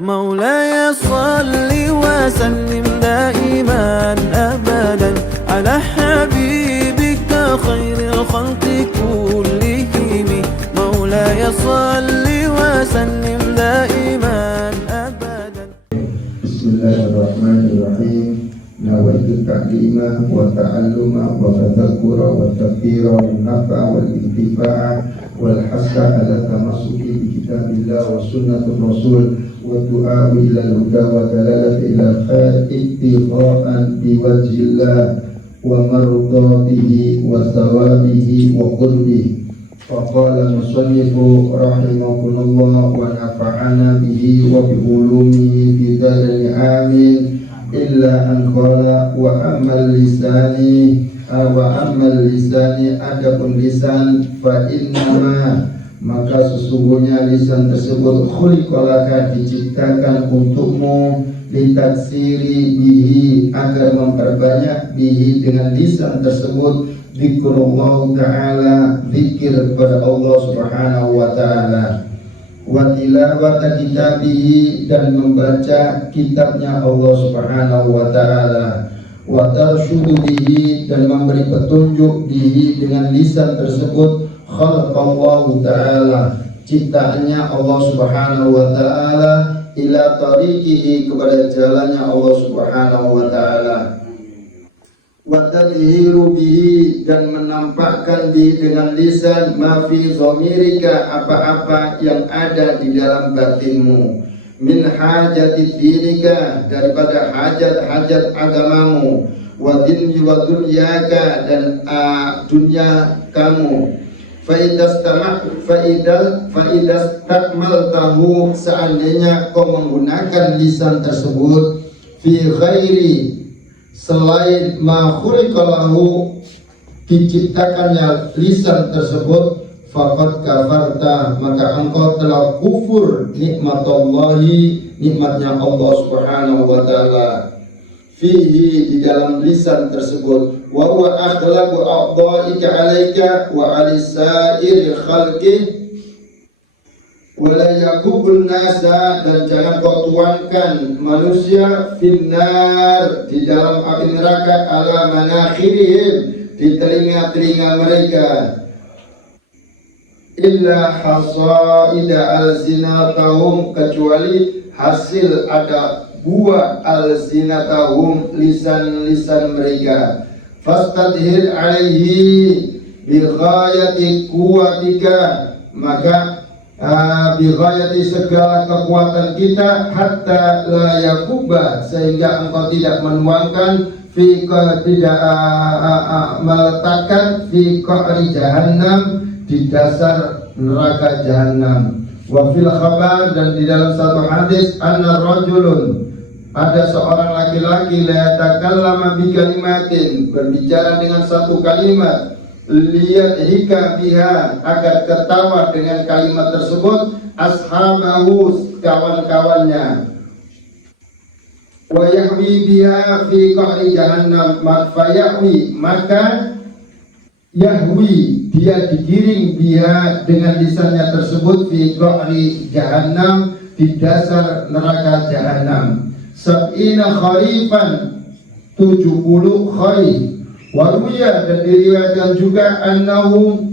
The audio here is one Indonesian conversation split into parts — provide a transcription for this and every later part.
مولاي صل وسلم دائما أبدا على حبيبك خير الخلق كلهم مولاي صل وسلم دائما أبدا. بسم الله الرحمن الرحيم. نويت التعليم والتعلم والتذكر والتذكير والنفع والانتفاع والحث على التمسك بكتاب الله وسنة الرسول والدعاء إلى الهدى والدلالة إلى الخير ابتغاء بوجه الله ومرضاته وثوابه وقربه. فقال المصنف رحمه الله ونفعنا به وبعلومه في دار آمين إلا أن قال وأما اللسان adapun lisan fa innama maka sesungguhnya lisan tersebut khuliqalaka diciptakan untukmu litaksiri bihi agar memperbanyak bihi dengan lisan tersebut zikrullah ta'ala zikir kepada Allah subhanahu wa ta'ala wa tilawata kitabihi dan membaca kitabnya Allah subhanahu wa ta'ala wa tarshudu bihi dan memberi petunjuk bihi dengan lisan tersebut khalqallahu ta'ala ciptaannya Allah subhanahu wa ta'ala ila tariqihi kepada jalannya Allah subhanahu wa ta'ala wa tadhiru bihi dan menampakkan bihi dengan lisan ma fi dhamirika apa-apa yang ada di dalam batinmu min hajati dinika daripada hajat-hajat agamamu wa dinni wa dunyaka dan dunia kamu fa'idastakmaltahu seandainya kau menggunakan lisan tersebut fi ghairi selain ma khuliqalahu diciptakannya lisan tersebut faqad kafarta maka engkau telah kufur nikmatullahi nikmatnya Allah subhanahu wa ta'ala fihi di dalam lisan tersebut wa huwa akhlaqu a'dha'ika 'alaika wa 'alisairi khalqi wa la yakubun nasa dan jangan kau tuangkan manusia finnar di dalam api neraka ala manakhirihim di telinga-telinga mereka illa hasaida alzinatahum kecuali hasil ada buah alzinatahum lisan-lisan mereka fastadhir alaihi bi ghayati quwwatika maka bighayati segala kekuatan kita hatta la yakuba sehingga engkau tidak menuangkan tidak meletakkan fi qa'ri jahannam di dasar neraka jahannam wa fil khabar dan di dalam satu hadis anna rajulun ada seorang laki-laki la yatakallama bi kalimatin berbicara dengan satu kalimat lihat hika biha agar ketawa dengan kalimat tersebut ashabahu kawan-kawannya wa yahwi biha fi qa'ri jahannam maka yahwi dia digiring biha dengan lisannya tersebut fi qa'ri jahannam di dasar neraka jahannam sab'ina kharifan 70 kharif waruya dan diriwayatkan juga annahu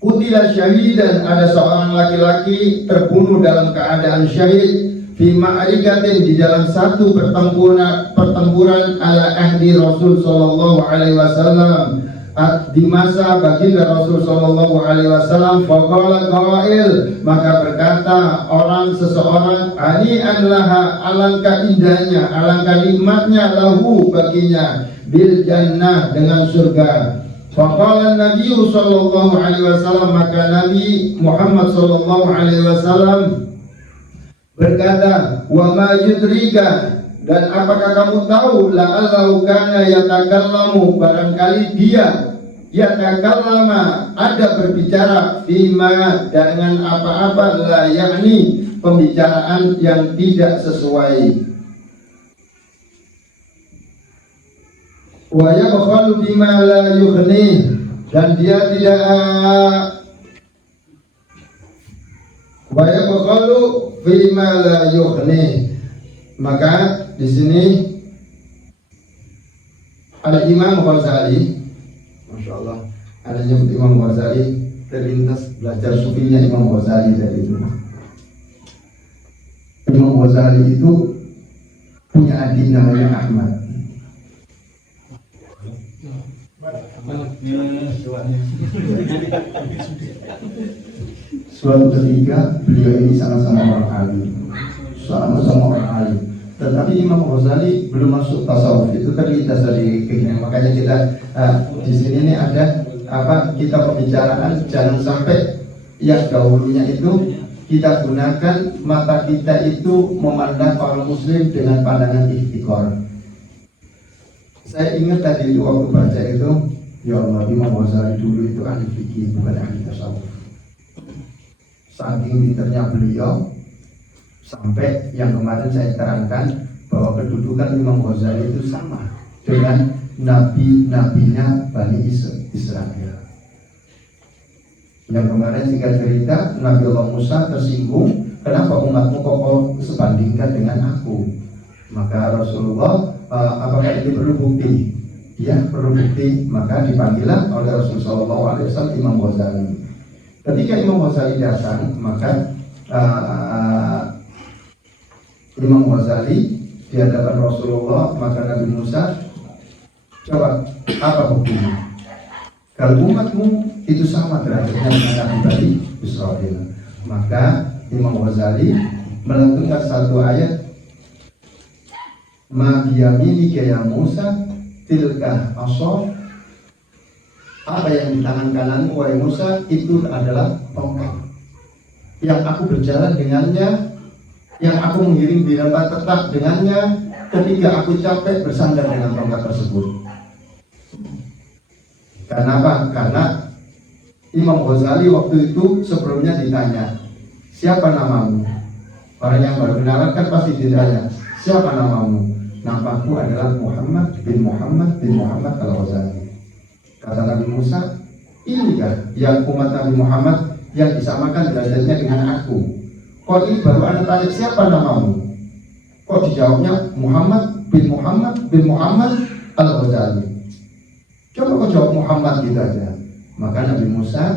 qutila syahidan ada seorang laki-laki terbunuh dalam keadaan syahid fi ma'rikatin di dalam satu pertempuran ala ahdi Rasul sallallahu alaihi wasallam di masa baginda Rasul sallallahu alaihi wasallam faqala qail maka berkata seseorang hani'an laha alangkah indahnya alangkah nikmatnya lahu baginya bil jannah dengan surga. Faqala Nabi sallallahu alaihi wasallam maka Nabi Muhammad sallallahu alaihi wasallam berkata wa ma yudrika dan apakah kamu tahu la'allahu kana yatakallamu barangkali dia yatakallama ada berbicara fima dengan apa-apa la yakni pembicaraan yang tidak sesuai wa yabkhalu bima la yughni dan dia tidak wa yabkhalu fima la yughni. Maka di sini ada Imam Ghazali, Masya Allah, ada nyebut Imam Ghazali, terlintas belajar sufinya Imam Ghazali dari itu. Imam Ghazali itu punya adik namanya Ahmad. Suatu ketika beliau ini sama-sama orang alim, sama-sama orang alim. Tetapi Imam Ghazali belum masuk tasawuf, itu terlintas dari keinginan. Makanya kita di sini ini ada kita pembicaraan, jangan sampai yang dahulunya itu kita gunakan mata kita itu memandang orang muslim dengan pandangan ihtikor. Saya ingat tadi waktu baca itu, ya Allah, Imam Ghazali dulu itu ahli fikih, bukan ahli tasawuf. Saking pinternya beliau, sampai yang kemarin saya terangkan bahwa kedudukan Imam Ghazali itu sama dengan nabi-nabinya Bani Israel. Yang kemarin singkat cerita, Nabi Allah Musa tersinggung, kenapa umatmu kok sebandingkan dengan aku? Maka Rasulullah, apakah ini perlu bukti? Ya, perlu bukti. Maka dipanggillah oleh Rasulullah SAW Imam Ghazali. Ketika Imam Ghazali datang, maka Imam Ghazali di hadapan Rasulullah, maka Nabi Musa, coba apa buktinya? Kalau umatmu itu sama derajatnya dengan Nabi Bani Israel, maka Imam Ghazali melantunkan satu ayat, ma biyaminika ya Musa tilka asor, apa yang di tangan kananmu wahai Musa itu adalah tongkat yang aku berjalan dengannya, yang aku mengiring binatang tetap dengannya ketika aku capek bersandar dengan tongkat tersebut. Karena apa? Karena Imam Ghazali waktu itu sebelumnya ditanya, siapa namamu? Orang yang baru kenalan kan pasti ditanya, siapa namamu? Namaku adalah Muhammad bin Muhammad al-Ghazali. Kata Nabi Musa, inikah yang umat Nabi Muhammad yang disamakan derajatnya dengan aku? Kok ini baru anda tanya siapa namamu? Kok dijawabnya Muhammad bin Muhammad al-Ghazali? Coba kau jawab Muhammad gitu aja. Maka Nabi Musa,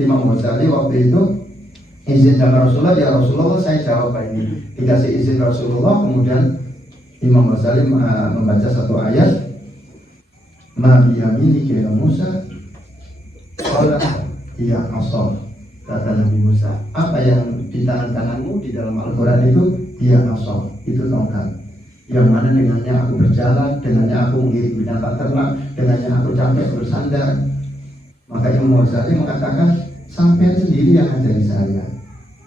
Imam Ghazali waktu itu izin sama Rasulullah, ya Rasulullah saya jawab ini. Dikasih izin Rasulullah, kemudian Imam Ghazali membaca satu ayat, ma biyaminika ya Musa, qala iya asal. Kata Nabi Musa, apa yang di tangan kananmu di dalam Al-Quran itu, iya asal, itu tongkat. Yang mana dengannya aku berjalan, dengannya aku mengiring binatang ternak, dengannya aku capek bersandar. Maka Imam Ghazali mengatakan, sampai sendiri yang ajari saya.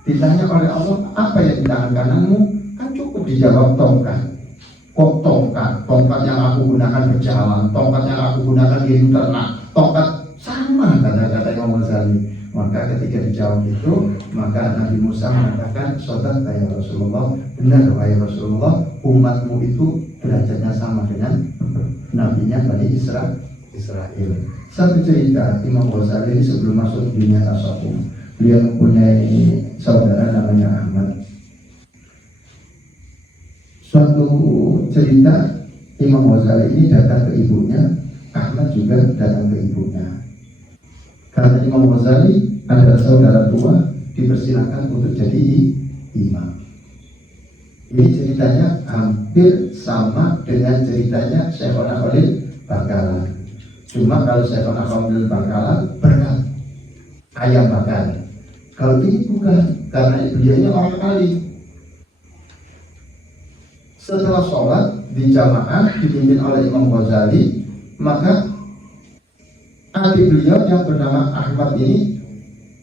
Ditanya oleh Allah, apa yang di tangan kananmu? Kan cukup dijawab tongkat. Kok tongkat? Tongkat yang aku gunakan berjalan, tongkat yang aku gunakan mengiring ternak, tongkat sama kata-kata Imam Ghazali. Maka ketika dijawab itu, maka Nabi Musa mengatakan, saudara ya Rasulullah, benar wahai Rasulullah, umatmu itu derajatnya sama dengan nabinya Bani Israel. Satu cerita, Imam Ghazali ini sebelum masuk dunia tasawuf, beliau mempunyai saudara namanya Ahmad. Suatu cerita, Imam Ghazali ini datang ke ibunya, Ahmad juga datang ke ibunya. Karena Imam Ghazali adalah saudara tua, dipersilakan untuk jadi imam. Ini ceritanya hampir sama dengan ceritanya Syekhona Khalil Bangkalan. Cuma kalau Syekhona Khalil Bangkalan berat, ayam bakar. Kalau ini bukan, karena beliaunya orang alim. Setelah sholat di jamaah dipimpin oleh Imam Ghazali, maka adik beliau yang bernama Ahmad ini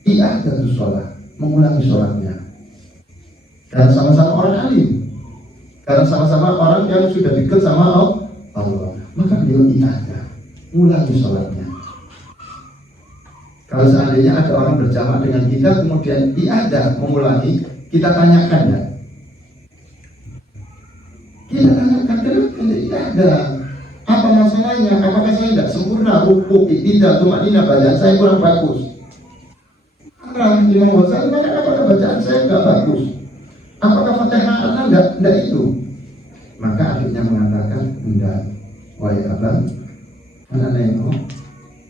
i'adatus sholat, mengulangi sholatnya. Dan sama-sama orang alim, karena sama-sama orang yang sudah dekat sama Allah, maka beliau i'adah, mengulangi sholatnya. Kalau seandainya ada orang berjamaah dengan kita kemudian i'adah, mengulangi, kita tanyakan ya. Kita tanyakan, kenapa i'adah? Apa masalahnya? Apakah saya tidak sempurna ruku, tidak tumakninah, bacaan saya kurang bagus? Imam Ghazali, maka apa bacaan saya nggak bagus. Apakah Fatihah enggak itu? Maka adiknya mengatakan, enggak. Wahai abang, anak nengok,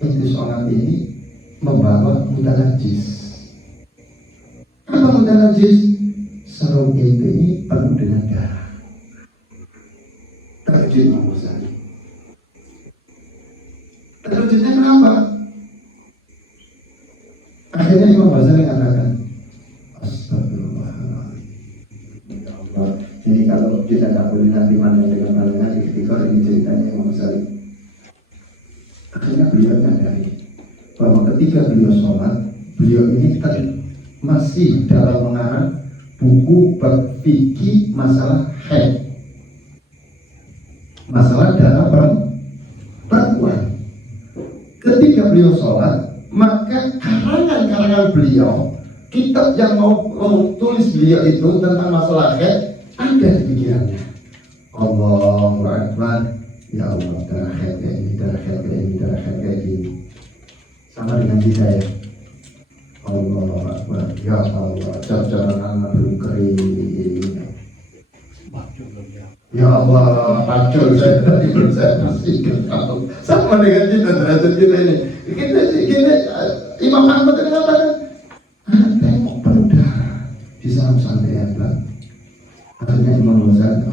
itu sholat ini membawa mutalajis. Apa mutalajis? Sarung ini penuh dengan darah. Terkejut Imam Ghazali. Terkejutnya kenapa? Akhirnya Imam Ghazali mengatakan, astagfirullahaladzim. Ya Allah, ini kalau kita tak boleh nanti mana dengan pandangan ketika ini ceritanya Imam Ghazali. Akhirnya beliau menyadari bahwa ketika beliau sholat, beliau ini masih dalam mengarang buku fikih masalah haid, masalah darah perempuan. Ketika beliau sholat, maka karangan-karangan beliau, kitab yang mau tulis beliau itu tentang masalah haid ada di pikirannya. Allahu Akbar. Ya Allah, darah haid kayak ini, darah haid kayak ini, darah haid kayak gini. Sama dengan kita ya. Allahu Akbar. Ya Allah, jajaran anak belum kering. Ya Allah, pacul saya tadi belum saya pastikan. Sama dengan kita, derajat kita ini. Kita Imam Ahmad mengatakan, tengok penuh darah di salam-salam ya Allah. Akhirnya Imam Ghazali,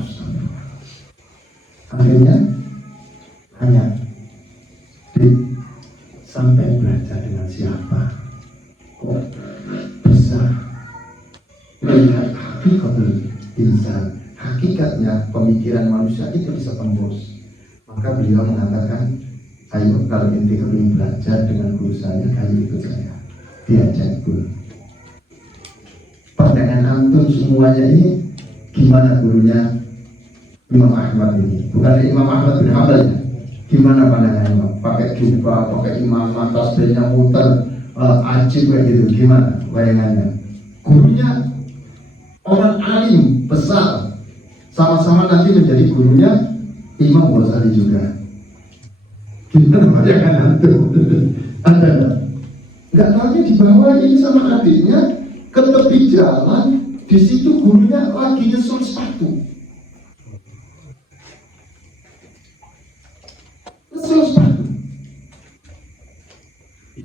akhirnya hanya sampai belajar dengan siapa kok bisa melihat hakikatul insan, hakikatnya pemikiran manusia itu bisa tembus. Maka beliau mengatakan, ayo kalau inti kepingin belajar dengan guru saya, ayo ikut saya, diajak guru. Pandangan antum semuanya ini gimana gurunya Imam Ahmad ini? Bukan Imam Ahmad bin Hanbal ya? Gimana pandangannya? Pakai jubah, pakai imamah, tasbihnya muter, ajib kayak gitu. Gimana bayangannya? Gurunya orang alim besar, sama-sama nanti menjadi gurunya Imam Ghazali juga. Gimana bayangan antum? Ada nggak tahunya di bawah ini sama adiknya ke tepi jalan, di situ gurunya lagi nyesul sepatu.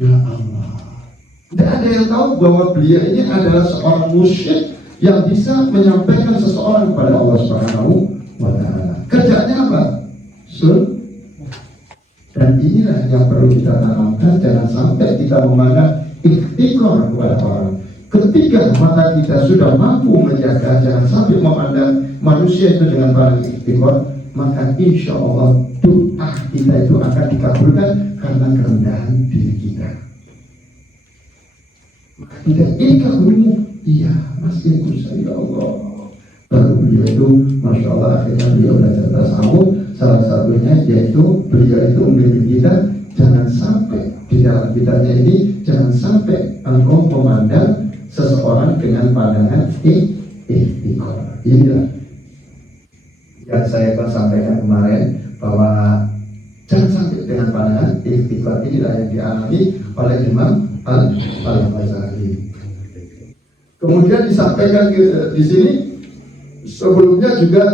Ya Allah, tidak ada yang tahu bahwa beliau ini adalah seorang musyrik yang bisa menyampaikan seseorang kepada Allah Subhanahu wa Ta'ala. Kerjanya apa? Dan inilah yang perlu kita tanamkan. Jangan sampai kita memandang ikhtikar kepada orang. Ketika mata kita sudah mampu menjaga, jangan sampai memandang manusia itu dengan pandang ikhtikar, maka insya Allah doa kita itu akan dikabulkan karena kerendahan diri kita. Maka kita ikhlas dulu, iya masih berusaha ya Allah. Baru beliau itu, masya Allah, akhirnya beliau belajar tasawuf. Salah satunya yaitu beliau itu membimbing kita, jangan sampai di dalam kitabnya ini, jangan sampai engkau memandang seseorang dengan pandangan ikhtikar. Inilah yang saya sampaikan kemarin, bahwa jangan sampai dengan pandangan ikhtikar. Inilah yang dialami oleh Imam Al-Ghazali. Kemudian disampaikan di sini sebelumnya juga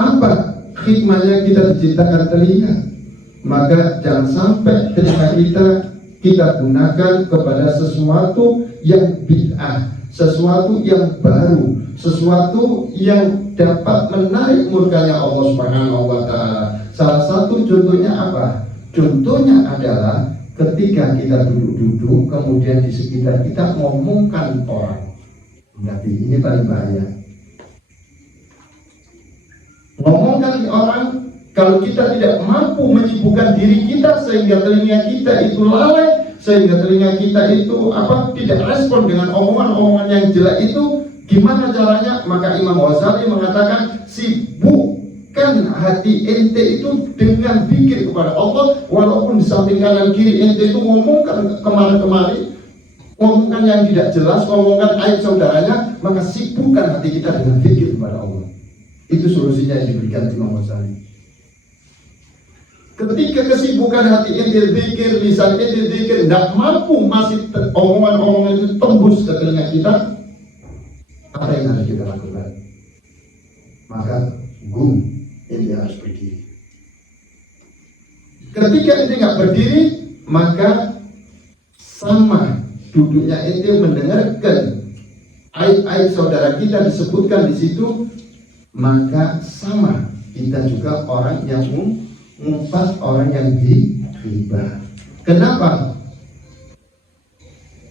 apa hikmahnya kita diciptakan telinga. Maka jangan sampai telinga kita gunakan kepada sesuatu yang bid'ah, sesuatu yang baru, sesuatu yang dapat menarik murkanya Allah Subhanahu wa Ta'ala. Salah satu contohnya apa? Contohnya adalah ketika kita duduk-duduk, kemudian di sekitar kita ngomongkan orang. Tapi ini paling bahaya. Ngomongkan orang, kalau kita tidak mampu menyibukkan diri kita sehingga telinga kita itu lalai, sehingga telinga kita itu tidak respon dengan omongan-omongan yang jelek itu, gimana caranya? Maka Imam Ghazali mengatakan, sibukkan hati ente itu dengan zikir kepada Allah, walaupun di samping kanan kiri ente itu ngomongkan kemari-kemari, ngomongkan yang tidak jelas, ngomongkan aib saudaranya, maka sibukkan hati kita dengan zikir kepada Allah. Itu solusinya yang diberikan Imam Ghazali. Ketika kesibukan hati ente zikir, lisan ente zikir, tidak mampu masih omongan-omongan itu tembus ke telinga kita, Apa yang harus kita lakukan? Maka ini harus berdiri. Ketika ente nggak berdiri, maka sama duduknya ente mendengarkan aib-aib saudara kita disebutkan di situ, maka sama kita juga orang yang mengumpat, orang yang ghibah. Kenapa?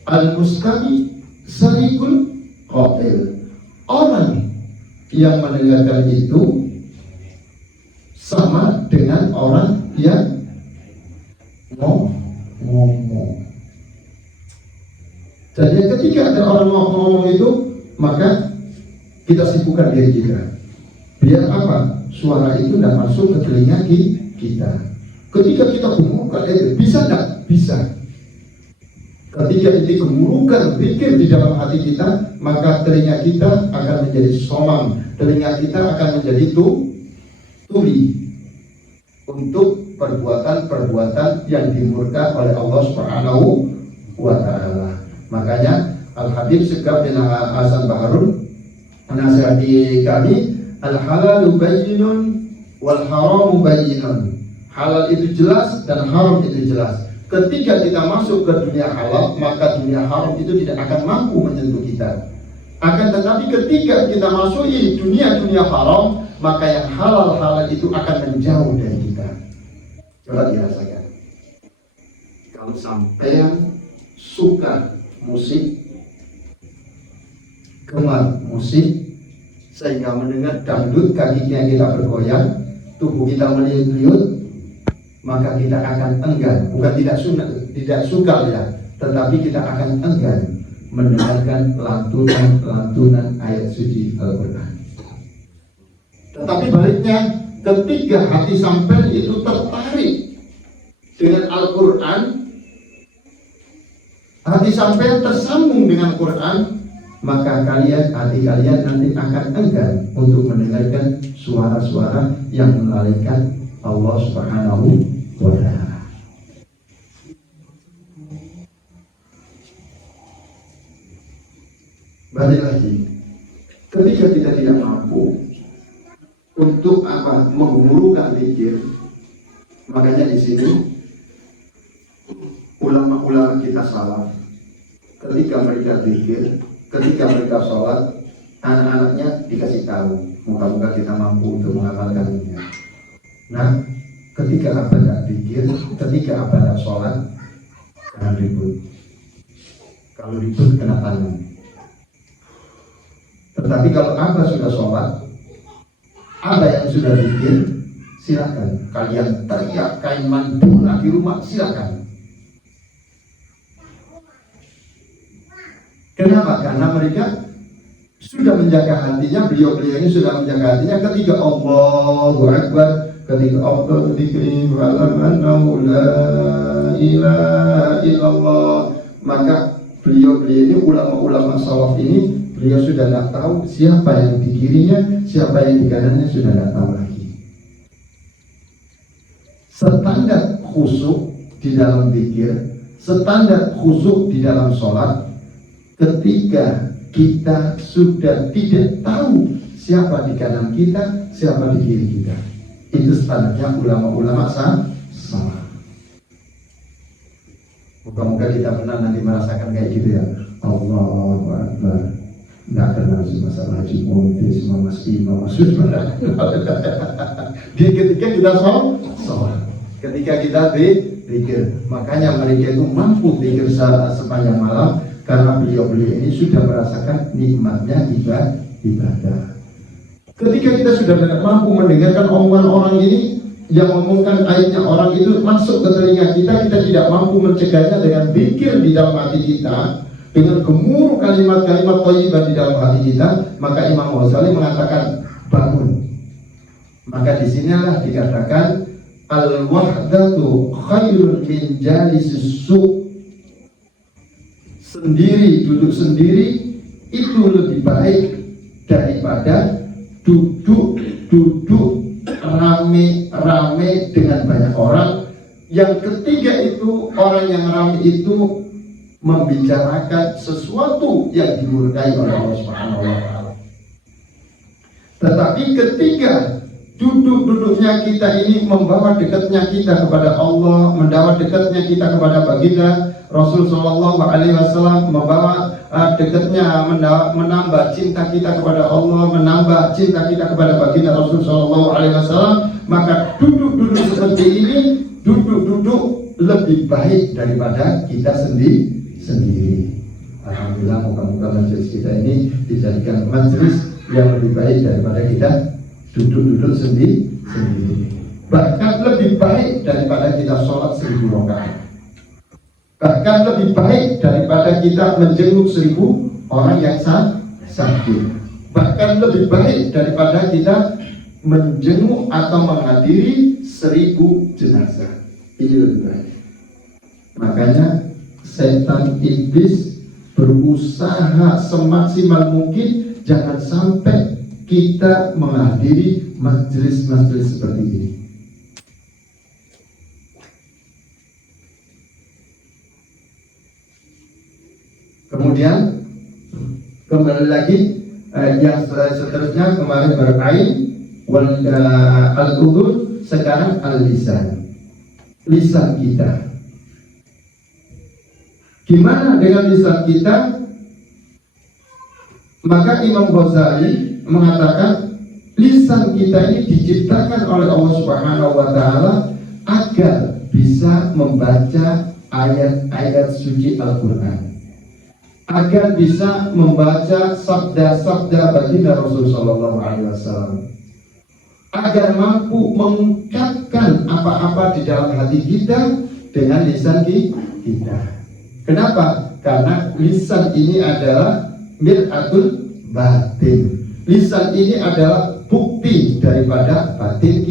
Al-mustami sarikul qatil. Orang yang mendengarkan itu sama dengan orang yang ngomong. Jadi ketika ada orang ngomong itu, maka kita sibukkan diri kita. Biar apa? Suara itu tidak masuk ke telinga kita. Ketika kita gemuruhkan itu, bisa tidak? Bisa. Ketika itu gemuruhkan pikir di dalam hati kita, maka telinga kita akan menjadi somang, telinga kita akan menjadi tuli untuk perbuatan-perbuatan yang dimurka oleh Allah Subhanahu wa Ta'ala. Makanya Al-Habib Syekh bin Hasan Baharun menasihati kami, al-halalu bayyinun wal haramu bayyinun. Halal itu jelas dan haram itu jelas. Ketika kita masuk ke dunia halal, maka dunia haram itu tidak akan mampu menyentuh kita. Akan tetapi ketika kita masuki dunia haram, maka yang halal itu akan menjauh dari kita. Coba dirasakan. Kalau sampean suka musik, gemar musik, sehingga mendengar dangdut, kakinya kita bergoyang, tubuh kita meliut-liut, maka kita akan enggan, bukan tidak suka ya, tetapi kita akan enggan mendengarkan lantunan ayat suci Al-Quran. Tetapi baliknya, ketika hati sampean itu tertarik dengan Al-Quran, hati sampean tersambung dengan Quran, maka hati kalian nanti akan enggan untuk mendengarkan suara-suara yang melalaikan Allah Subhanahu wa Ta'ala. Balik lagi, ketika kita tidak mampu untuk menggumurukan pikir, makanya di sini ulama-ulama kita salaf, ketika mereka zikir, ketika mereka sholat, anak-anaknya dikasih tahu, muka-muka kita mampu untuk mengamalkannya. Nah, ketika abah tidak zikir, ketika abah tidak sholat, jangan ribut. Kalau ribut kena tangan. Tetapi kalau abah sudah sholat, abah yang sudah zikir, silakan. Kalian teriak kain manduna di rumah, silakan. Kenapa? Karena mereka sudah menjaga hatinya, beliau ini sudah menjaga hatinya ketika Allahu Akbar, ketika Allah dzikri wa'lam annahu la ilaha illallah, maka beliau ini ulama-ulama salaf ini, beliau sudah tidak tahu siapa yang di kirinya, siapa yang di kanannya, sudah tidak tahu lagi. Standar khusyuk di dalam zikir, standar khusyuk di dalam sholat, ketika kita sudah tidak tahu siapa di kanan kita, siapa di kiri kita, itu standarnya ulama-ulama sama. Moga-moga kita pernah nanti merasakan kayak gitu ya. Allahu Akbar. Nggak kenal sama masalah haji montis, mama maksud di ketika kita sholat, ketika kita zikir, makanya mereka itu mampu zikir sepanjang malam. Karena beliau-beliau ini sudah merasakan nikmatnya ibadah. Ketika kita sudah tidak mampu mendengarkan omongan orang ini, yang ngomongkan aibnya orang itu masuk ke telinga kita, kita tidak mampu mencegahnya dengan zikir di dalam hati kita, dengan gemuruh kalimat-kalimat thayyibah di dalam hati kita, maka Imam Ghazali mengatakan bangun. Maka disinilah dikatakan al-wahdatu khairun min jalisis su'. Sendiri, duduk sendiri itu lebih baik daripada duduk rame-rame dengan banyak orang. Yang ketiga itu, orang yang rame itu membicarakan sesuatu yang dimurkai oleh Allah Subhanahu wa Ta'ala. Tetapi ketika duduk-duduknya kita ini membawa dekatnya kita kepada Allah, membawa dekatnya kita kepada baginda Rasul Shallallahu Alaihi Wasallam, membawa dekatnya, menambah cinta kita kepada Allah, menambah cinta kita kepada baginda Rasul Shallallahu Alaihi Wasallam, maka duduk-duduk seperti ini, duduk-duduk lebih baik daripada kita sendiri. Alhamdulillah, moga-moga majelis kita ini dijadikan majelis yang lebih baik daripada kita duduk-duduk sendiri. Bahkan lebih baik daripada kita sholat 1000 rakaat. Bahkan lebih baik daripada kita menjenguk 1000 orang yang sakit. Bahkan lebih baik daripada kita menjenguk atau menghadiri 1000 jenazah. Ini lebih baik. Makanya setan iblis berusaha semaksimal mungkin jangan sampai kita menghadiri majelis-majelis seperti ini. Kemudian kembali lagi yang seterusnya, kemarin berkait al-udhun, sekarang al-lisan. Lisan kita. Gimana dengan lisan kita? Maka Imam Ghazali mengatakan lisan kita ini diciptakan oleh Allah Subhanahu wa Ta'ala agar bisa membaca ayat-ayat suci Al-Quran, agar bisa membaca sabda-sabda baginda Rasul Sallallahu Alaihi Wasallam, agar mampu mengungkapkan apa-apa di dalam hati kita dengan lisan kita. Kenapa? Karena lisan ini adalah mir'atul batin. Lisan ini adalah bukti daripada batin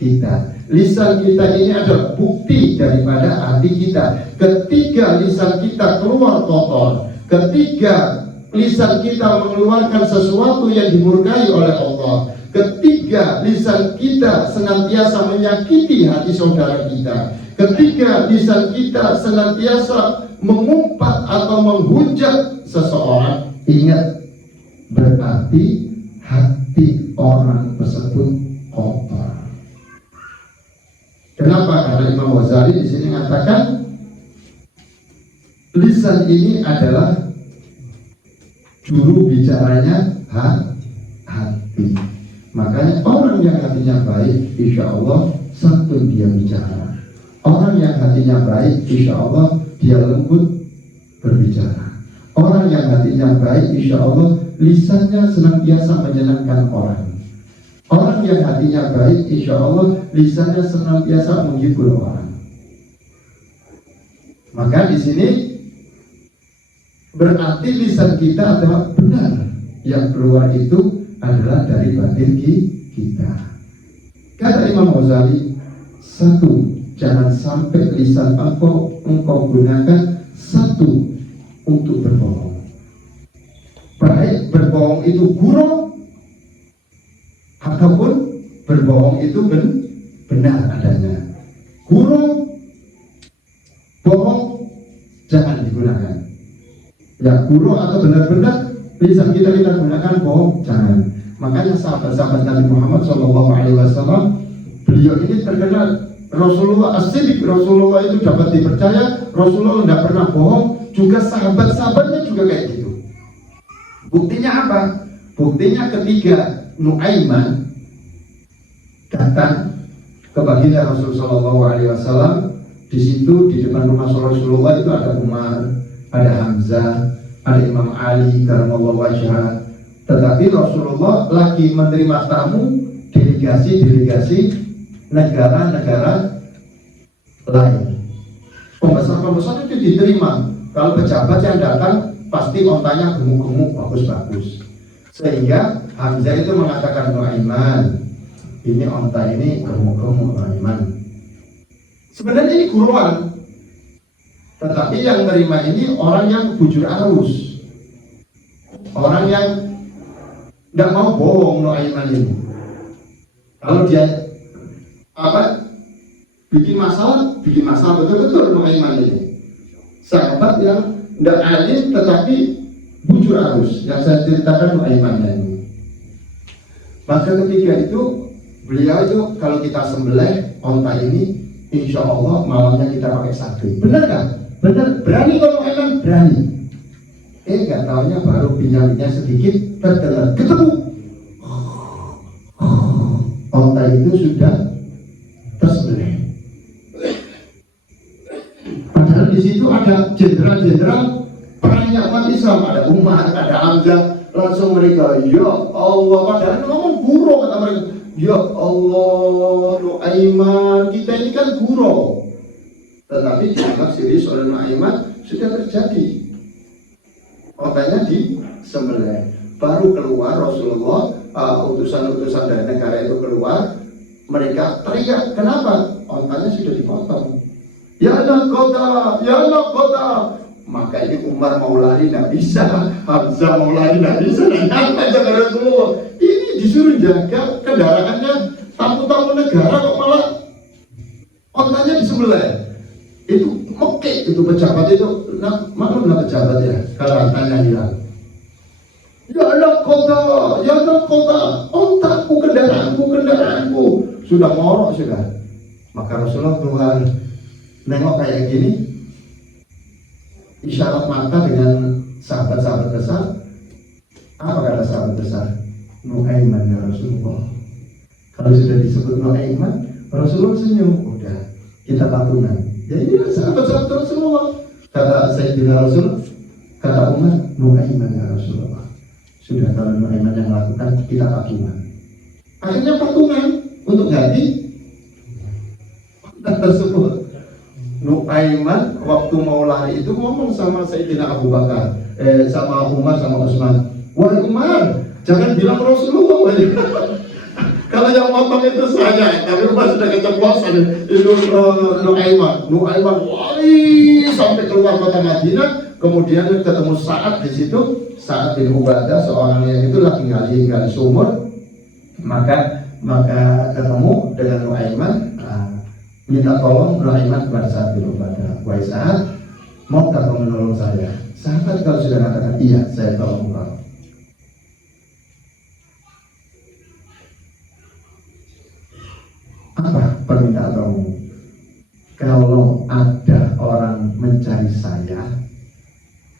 kita. Lisan kita ini adalah bukti daripada hati kita. Ketika lisan kita keluar kotor, ketika lisan kita mengeluarkan sesuatu yang dimurkai oleh Allah, ketika lisan kita senantiasa menyakiti hati saudara kita, ketika lisan kita senantiasa mengumpat atau menghujat seseorang, ingat, berarti hati orang tersebut kotor. Kenapa? Karena Imam Ghazali di sini mengatakan lisan ini adalah juru bicaranya hati. Makanya orang yang hatinya baik, insya Allah santun dia bicara. Orang yang hatinya baik, insya Allah dia lembut berbicara. Orang yang hatinya baik, insya Allah lisannya senantiasa menyenangkan orang. Orang yang hatinya baik, insya Allah lisannya senantiasa menghibur orang. Maka di sini berarti lisan kita adalah benar, yang keluar itu adalah dari batin kita. Kata Imam Ghazali, satu, jangan sampai lisan engkau gunakan satu untuk berbohong. Baik berbohong itu gurau ataupun berbohong itu benar adanya. Gurau, bohong jangan digunakan. Ya, gurau atau benar-benar lisan kita gunakan, bohong jangan. Makanya sahabat-sahabat Nabi Muhammad SAW, beliau ini terkenal Rasulullah as-Siddiq. Rasulullah itu dapat dipercaya, Rasulullah tidak pernah bohong. Juga sahabat-sahabatnya juga kayak gitu. Buktinya apa? Buktinya ketika Nuaiman datang ke baginda Rasulullah SAW, di situ di depan rumah Rasulullah itu ada Umar, ada Hamzah, ada Imam Ali karamallahu wajhah. Tetapi Rasulullah lagi menerima tamu delegasi negara-negara lain. Pembesar-pembesar itu diterima. Kalau pejabat yang datang pasti ontanya gemuk-gemuk, bagus-bagus. Sehingga Hamzah itu mengatakan, Nuaiman, ini onta ini gemuk-gemuk, Nuaiman. Sebenarnya ini guruan, tetapi yang menerima ini orang yang bujur arus, orang yang tidak mau bohong. Nuaiman ini, kalau dia bikin masalah betul-betul. Nuaiman ini sahabat yang tidak alim tetapi bujur arus, yang saya ceritakan Nuaiman ini. Maka ketika itu beliau itu kalau kita sembelih onta ini, insya Allah malamnya kita pakai sate. Benar kan? Benar. Berani kalau emang berani. Nggak tahunya baru pinyalinya sedikit terdengar ketemu. Onta itu sudah tersembelih. Padahal di situ ada jenderal-jenderal perangnya umat Islam, ada Umar, ada Hamzah. Langsung mereka, ya Allah, padahal ngomong guru kata mereka. Ya Allah, Nuaiman, kita ini kan guru. Tetapi dianggap serius oleh Nuaiman sudah terjadi. Otanya di sembelih. Baru keluar Rasulullah, utusan-utusan dari negara itu keluar. Mereka teriak, kenapa? Otanya sudah dipotong. Ya anak kota, ya anak kota. Maka ini Umar mau lari tidak bisa, Hamzah mau lari tidak bisa, dan nyampe jaga Rasulullah. Ini disuruh jaga kendaraannya tamu-tamu negara kok malah ontanya disembelih. Itu mekik itu pejabat itu, maklumlah pejabat ya, kalau hartanya hilang. Ya anak kota, ya anak kota, ontaku, kendaraanku, sudah ngorok sudah. Maka Rasulullah keluar, nengok kayak gini, isyarat mata dengan sahabat-sahabat besar. Apa kata sahabat besar? Nuaiman ya Rasulullah. Kalau sudah disebut Nuaiman, Rasulullah senyum. Udah, kita patungan. Ya ini sahabat-sahabat Rasulullah. Kata Sayyidina Rasul, kata Umar, Nuaiman ya Rasulullah. Sudah, kalau Nuaiman yang melakukan, kita patungan. Akhirnya patungan untuk ganti tersebut. Nuaiman waktu mau lari itu ngomong sama Sayyidina Abu Bakar, sama Umar, sama Utsman. Wahai Umar, jangan bilang Rasulullah. Kalau yang ngomong itu saya, tapi Umar sudah keceplosan. Itu Nuaiman lari sampai keluar kota Madinah. Kemudian ketemu Sa'ad di situ. Sa'ad bin Ubadah, seorang yang itu lagi gali sumur. Maka ketemu dengan Nuaiman. Minta tolong Nuaiman kepada Sa'ad bin Ubadah. Wahai Sa'ad, maukah kau menolong saya? Sahabat kalau sudah katakan iya, saya tolong kau. Apa permintaan kamu? Kalau ada orang mencari saya,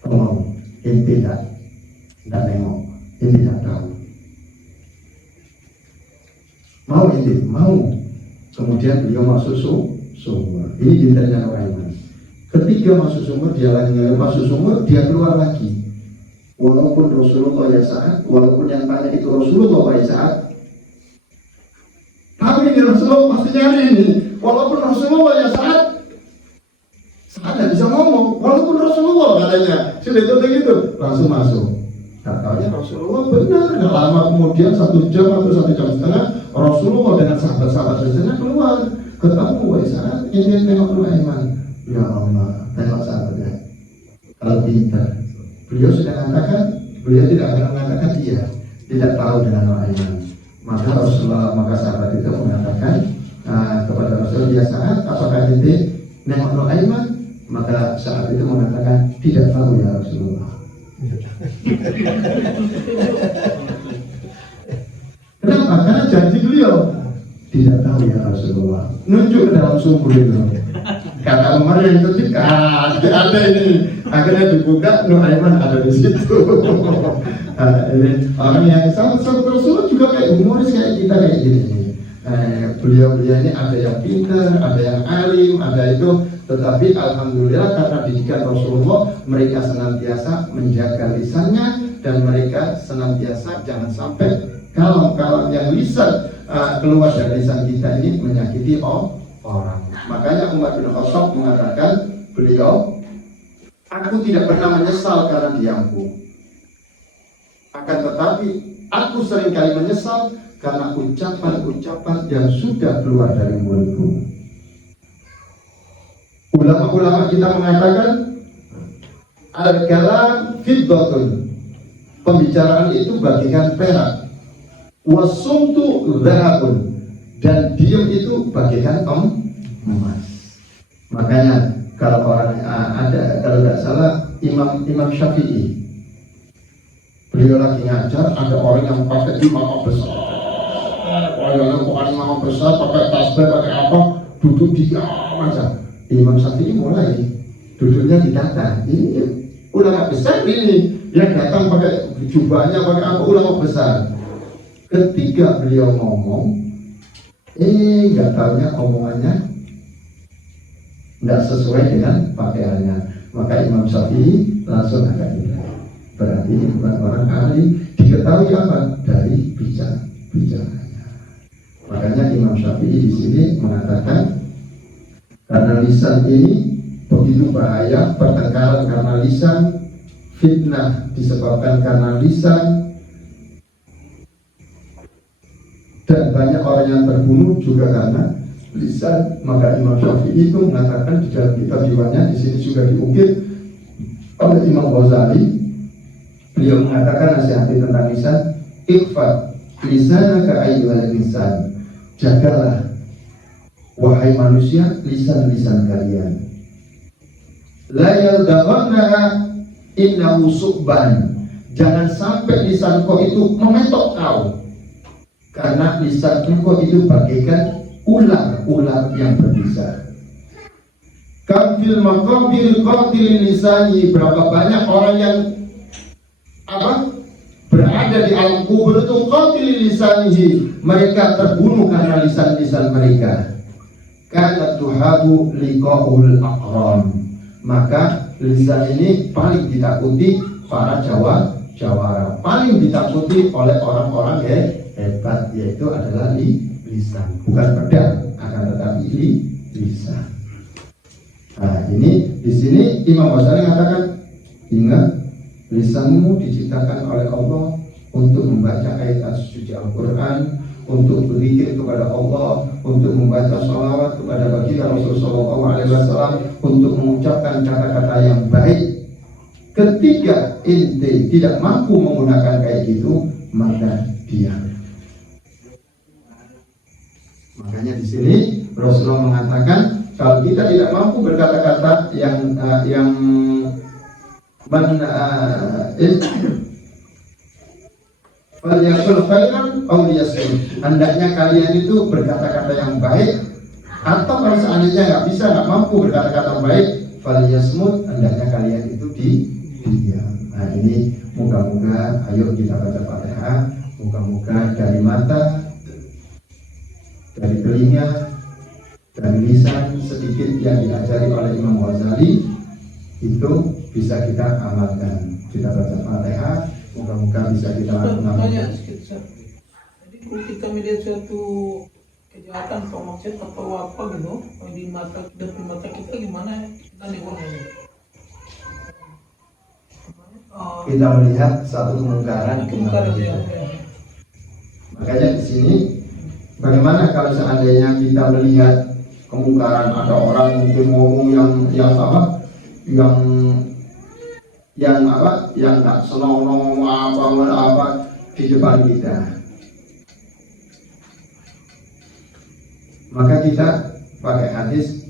tolong ini tidak nengok, ini tidak tahu. Mau ini, mau. Kemudian beliau masuk sumur. Ini dinternya Nuaiman. Ketika masuk sumur, dia keluar lagi. Walaupun Rasulullah ya Sa'ad, walaupun yang tanya itu Rasulullah ya Sa'ad, tapi ini Rasulullah pasti nyari ini. Walaupun Rasulullah ya Sa'ad tidak bisa ngomong. Walaupun Rasulullah katanya, sudah itu begitu, langsung masuk. Katanya Rasulullah benar. Lama kemudian 1 jam atau 1 jam setengah, Rasulullah dengan sahabat-sahabat biasanya keluar. Ketemu wahai Sa'ad, ini tengok Nuaiman. Ya Allah, tengok sahabatnya. Kalau pintar, beliau sudah mengatakan, beliau tidak akan mengatakan iya, tidak tahu dengan Nuaiman. Maka Rasulullah, maka sahabat itu mengatakan kepada Rasulullah, ya Sa'ad, apakah ini nengok Nuaiman? Maka saat itu mengatakan, tidak tahu ya Rasulullah. Kenapa? Karena janji beliau tidak tahu ya Rasulullah. Nunjuk ke dalam sumur itu. Kata Umar yang terdekat, ada ini. Akhirnya dibuka, Nuaiman ada di situ. Ini orang yang sahabat Rasulullah juga kayak humoris kayak kita kayak gini. Beliau-beliau ini ada yang pintar, ada yang alim, ada itu. Tetapi alhamdulillah karena didikan Rasulullah, mereka senantiasa menjaga lisannya dan mereka senantiasa jangan sampai kalam-kalam yang lisan keluar dari lisan kita ini menyakiti orang. Makanya Umar bin Khattab mengatakan beliau, aku tidak pernah menyesal karena diamku. Akan tetapi aku seringkali menyesal karena ucapan-ucapan yang sudah keluar dari mulutku. Ulama-ulama kita mengatakan al-kalam fiddatun, pembicaraan itu bagikan perak, wasumtu dhahabun, dan diam itu bagikan emas. Makanya kalau orang ada, kalau tidak salah Imam Syafi'i, beliau lagi ngajar, ada orang yang pakai imamah besar imam besar pakai tasbih pakai apa duduk diam aja. Imam Syafi'i mulai duduknya ditata. Ini ulama besar ini yang datang pakai jubahnya pakai apa, ulama besar. Ketika beliau ngomong, nggak tahunya omongannya nggak sesuai dengan pakaiannya, maka Imam Syafi'i langsung agak tidak. Berarti ini bukan orang alim, diketahui apa dari bicaranya. Makanya Imam Syafi'i di sini mengatakan karena lisan ini begitu bahaya, pertengkaran karena lisan, fitnah disebabkan karena lisan, dan banyak orang yang terbunuh juga karena lisan. Maka Imam Syafi'i itu mengatakan di dalam kitab Diwannya, di sini juga diukir oleh Imam Ghazali, beliau mengatakan nasihati tentang lisan, ikhfa lisanaka ayyuhal insan, jagalah wahai manusia lisan-lisan kalian, la yaldaghanna innahu su'ban, jangan sampai lisan kau itu memetok kau, karena lisan kau itu bagaikan ular yang berbisa. Kafil maqabil qatil lisani, berapa banyak orang yang berada di alam kubur itu qatil lisanihi, mereka terbunuh karena lisan-lisan mereka. Kana tuhabu liqaul aqran, maka lisan ini paling ditakuti para jawara, paling ditakuti oleh orang-orang yang hebat, yaitu adalah lisan, bukan pedang, akan tetapi lisan. Nah, ini di sini Imam Ghazali mengatakan, ingat lisanmu diciptakan oleh Allah untuk membaca ayat suci Al-Quran, untuk berzikir kepada Allah, untuk membaca sholawat kepada baginda Rasulullah SAW, untuk mengucapkan kata-kata yang baik. Ketika ente tidak mampu menggunakan kayak gitu, maka diam. Makanya di sini Rasulullah mengatakan, kalau kita tidak mampu berkata-kata yang falyaqul khairan aw liyasmut, hendaknya kalian itu berkata-kata yang baik, atau kalau seandainya nggak bisa, nggak mampu berkata-kata baik, falyasmut, hendaknya kalian itu diam. Nah, ini moga-moga ayo kita baca Fatihah, moga-moga dari mata, dari telinga, dari lisan sedikit yang diajari oleh Imam Ghazali itu bisa kita amalkan. Kita baca Fatihah, moga-moga bisa kita lakukan. Jadi kalau kita melihat suatu kejahatan atau maksiat atau apa gitu di mata kita, gimana kita negosiasi? Kita melihat satu kemungkaran. Makanya di sini, bagaimana kalau seandainya kita melihat kemungkaran, ada orang mungkin ngomong yang tak senonoh apa di depan kita, maka kita pakai hadis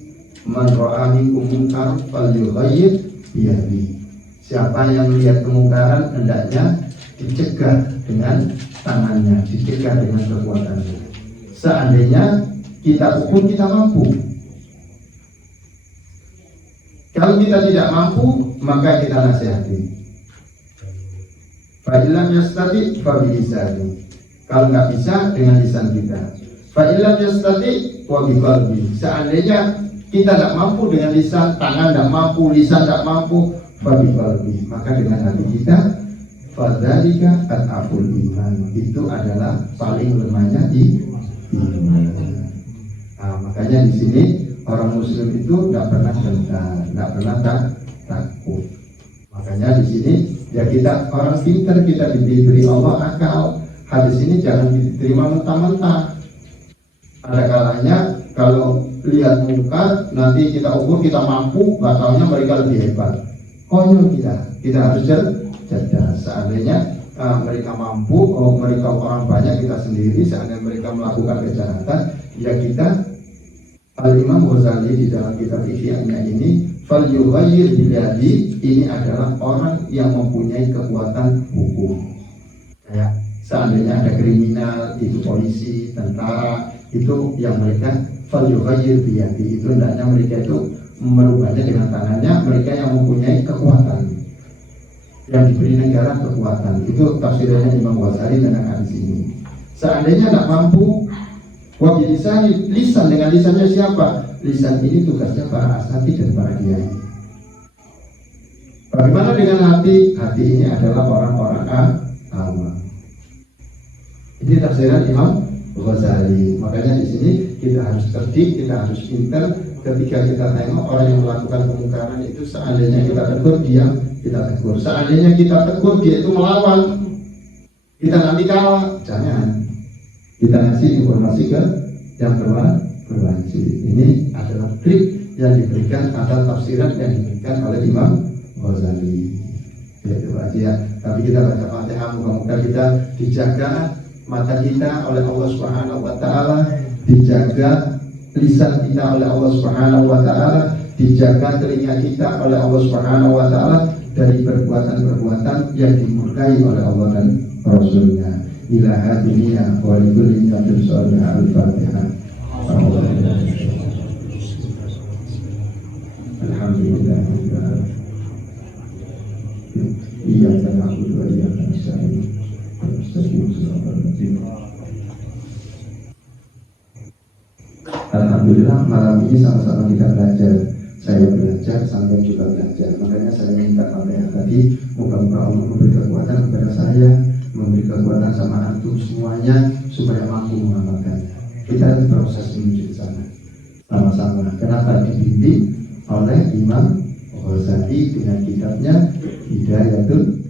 man ra'a minkum munkar falyughayyir biyadihi, siapa yang melihat kemungkaran hendaknya dicegah dengan tangannya, dicegah dengan kekuatannya. Seandainya kita ukur kita mampu. Kalau kita tidak mampu, maka kita nasihati. Fa'ilam yastati fabilisani, kalau nggak bisa dengan lisan kita. Fa'ilam yastati wa biqalbi, seandainya kita tidak mampu dengan lisan, tangan tidak mampu, lisan tidak mampu, fabiqalbi, maka dengan hati kita. Fadzalika at'aful iman, itu adalah paling lemahnya iman. Nah, makanya di sini orang Muslim itu tidak pernah gentar, tidak pernah takut. Makanya di sini ya kita orang pintar, kita diberi Allah akal. Hadis ini jangan diterima mentah-mentah. Ada kalanya kalau lihat muka, nanti kita ukur kita mampu, nggak taunya mereka lebih hebat. Konyol kita harus cerdas. Seandainya mereka mampu, mereka orang banyak, kita sendiri. Seandainya mereka melakukan kejahatan, ya kita. Al-Imam Ghazali di dalam kitab Ihya-nya ini, falyughayyir biyadihi, ini adalah orang yang mempunyai kekuatan hukum. Kayak seandainya ada kriminal, itu polisi, tentara, itu yang mereka falyughayyir biyadi, itu hendaknya mereka itu merubahnya dengan tangannya. Mereka yang mempunyai kekuatan, yang diberi negara kekuatan. Itu tafsirnya Imam Ghazali tentang hadis ini. Seandainya tidak mampu, wabilisan, lisan, dengan lisannya siapa? Lisan ini tugasnya para asatidz dan para kiai. Bagaimana dengan hati? Hati ini adalah orang-orang awam. Ini tafsiran Imam Ghazali. Makanya di sini kita harus cerdik, kita harus pintar. Ketika kita tengok orang yang melakukan kemungkaran itu, seandainya kita tegur, dia kita tegur. Seandainya kita tegur, dia itu melawan, kita nanti kalah. Jangan. Kita ngasih informasi ke yang berwajib. Ini adalah trik yang diberikan atau tafsiran yang diberikan oleh Imam Ghazali. Itu aja. Tapi kita baca Fatihah, moga-moga kita dijaga mata kita oleh Allah Subhanahu wa taala, dijaga lisan kita oleh Allah Subhanahu wa taala, dijaga telinga kita oleh Allah Subhanahu wa taala dari perbuatan-perbuatan yang dimurkai oleh Allah dan Rasulnya. Ila hadiniya wa likulli nabiyyin sallallahu al-Fatihah. Alhamdulillah. Iyyaka na'budu wa iyyaka nasta'in. Alhamdulillah, malam ini sama-sama kita belajar. Saya belajar, sampai juga belajar. Makanya saya minta Fatihah tadi, moga-moga Allah memberi kekuatan kepada saya, memberi kekuatan sama antum semuanya supaya mampu mengamalkannya. Kita proses menuju ke sana sama-sama. Kenapa dibimbing oleh Imam Ghazali dengan kitabnya Hidayatul